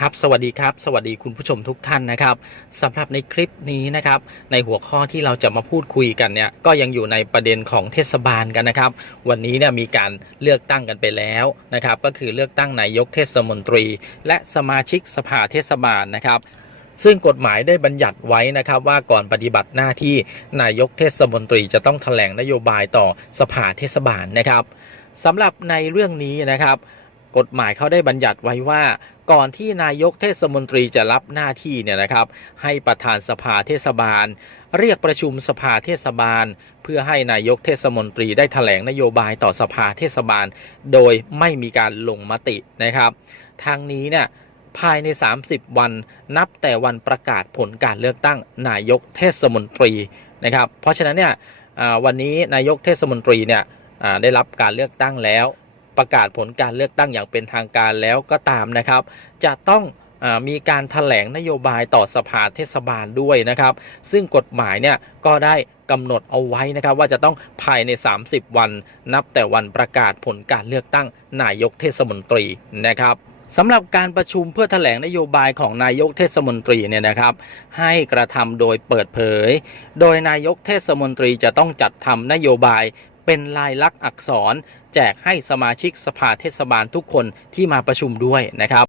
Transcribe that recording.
ครับสวัสดีครับ สวัสดีคุณผู้ชมทุกท่านนะครับสำหรับในคลิปนี้นะครับ ในหัวข้อที่เราจะมาพูดคุยกันเนี่ยก็ยังอยู่ในประเด็นของเทศบาลกันนะครับ วันนี้เนี่ยมีการเลือกตั้งกันไปแล้วนะครับ ก็คือเลือกตั้งนายกเทศมนตรี และสมาชิกสภาเทศบาลนะครับซึ่งกฎหมายได้บัญญัติไว้นะครับว่าก่อนปฏิบัติหน้าที่นายกเทศมนตรีจะต้องแถลงนโยบายต่อสภาเทศบาลนะครับสำหรับในเรื่องนี้นะครับ กฎหมายเขาได้บัญญัติไว้ว่า ก่อนที่นายกเทศมนตรีจะรับหน้าที่เนี่ยนะครับ ให้ประธานสภาเทศบาล เรียกประชุมสภาเทศบาล เพื่อให้นายกเทศมนตรีได้แถลงนโยบายต่อสภาเทศบาล โดยไม่มีการลงมตินะครับ ทางนี้เนี่ยภายใน 30 วันนับแต่วันประกาศผลการเลือกตั้งนายกเทศมนตรีนะครับ เพราะฉะนั้นเนี่ยวันนี้นายกเทศมนตรีเนี่ยได้รับการเลือกตั้งแล้ว ประกาศผลการเลือกตั้งอย่างเป็นทางการแล้วก็ตามนะครับ จะต้องมีการถแถลงนโยบายต่อสภาเทศบาลด้วยนะครับ ซึ่งกฎหมายเนี่ยก็ได้กำหนดเอาไว้นะครับ ว่าจะต้องภายใน 30 วัน นับแต่วันประกาศผลการเลือกตั้งนายกเทศมนตรีนะครับสำหรับการประชุมเพื่อถแถลงนโยบายของนายกเทศมนตรีเนี่ยนะครับ ให้กระทำโดยเปิดเผย โดยนายกเทศมนตรีจะต้องจัดทำนโยบาย เป็นลายลักษณ์อักษร แจกให้สมาชิกสภาเทศบาลทุกคนที่มาประชุมด้วยนะครับ